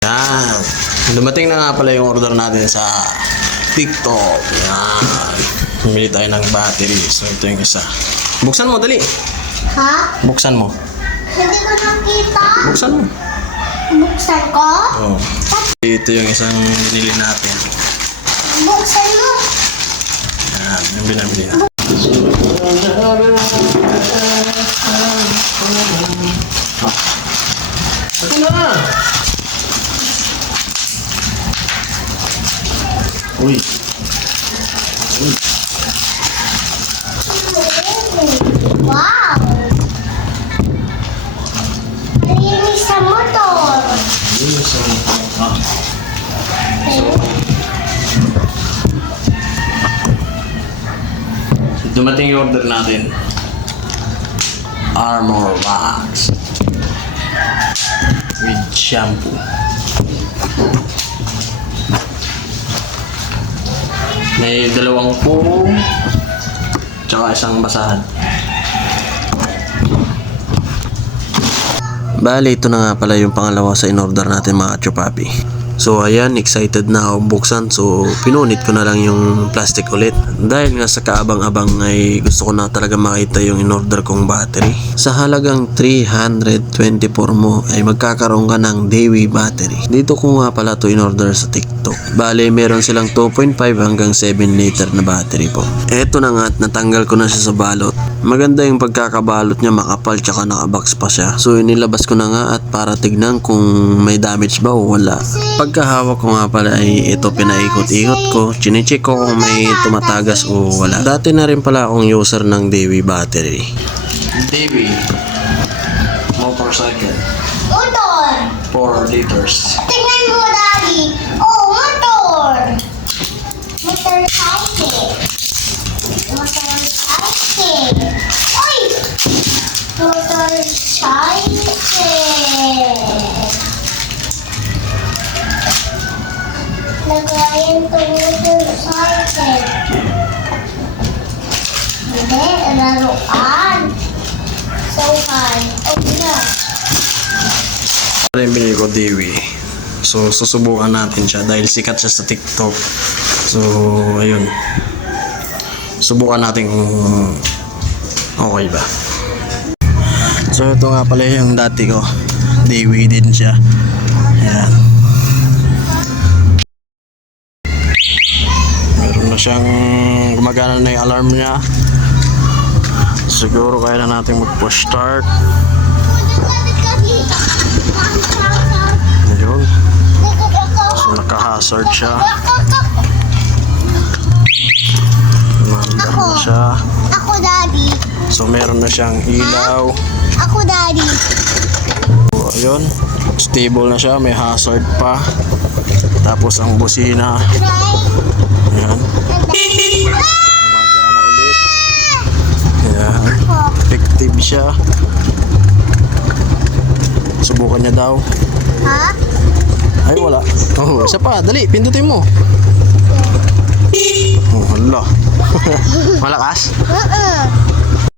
Yan. Dumating na nga pala yung order natin sa TikTok. Yan. Bumili tayo ng battery. So, ito yung isa. Buksan mo, dali. Ha? Buksan mo. Hindi ko nakita. Buksan mo. Buksan ko? Oh. Ito yung isang binili natin. Buksan mo. Yan. Yung binabili na. Ito na! Uy. Uy. Wow! Linis sa motor. Uy, so, dumating yung order natin. Armor Wax with shampoo. May dalawang foam tsaka isang basahan. Bali, ito na nga pala yung pangalawa sa in-order natin mga chupapi. So ayan, excited na ako buksan. So pinunit ko na lang yung plastic ulit. Dahil nga sa kaabang-abang ay gusto ko na talaga makita yung in-order kong battery. Sa halagang 324 mo ay magkakaroon ka ng Dewi battery. Dito ko nga pala to in-order sa TikTok. Bale, meron silang 2.5 hanggang 7 liter na battery po. Eto na nga at natanggal ko na siya sa balot. Maganda yung pagkakabalot niya, makapal tsaka nakabox pa siya. So inilabas ko na nga at para tignan kung may damage ba o wala. Pagkahawak ko nga pala ay ito pinaikot-ikot ko. Chinecheck ko kung may tumatagas o wala. Dati na rin pala akong user ng Dewi battery. Dewi motorcycle. Motor. 4 liters. Tingnan mo, Daddy. Oh, motor. Motorcycle. Motorcycle. Oy! Motorcycle. Lagayan to motorcycle. Hindi, laruan. So hard. Okay na. Ito yung binili ko, Dewi. So susubukan natin siya dahil sikat siya sa TikTok. So ayun. Subukan natin kung okay ba. So ito nga pala yung dati ko. Dewi din siya. Ayan. Meron na siyang gumagana na yung alarm niya. Siguro kaya na natin mag-push start. Ayun. So naka-hazard siya. Maandar na siya. Ako, Daddy. So meron na siyang ilaw. Ako, Daddy. So ayun. Stable na siya. May hazard pa. Tapos ang busina. Ayan. Gumagana ulit. Ayan. Effective siya. Subukan niya daw. Ha? Ay wala. Oh, isa pa. Dali, pindutin mo. Oh, hala. Malakas?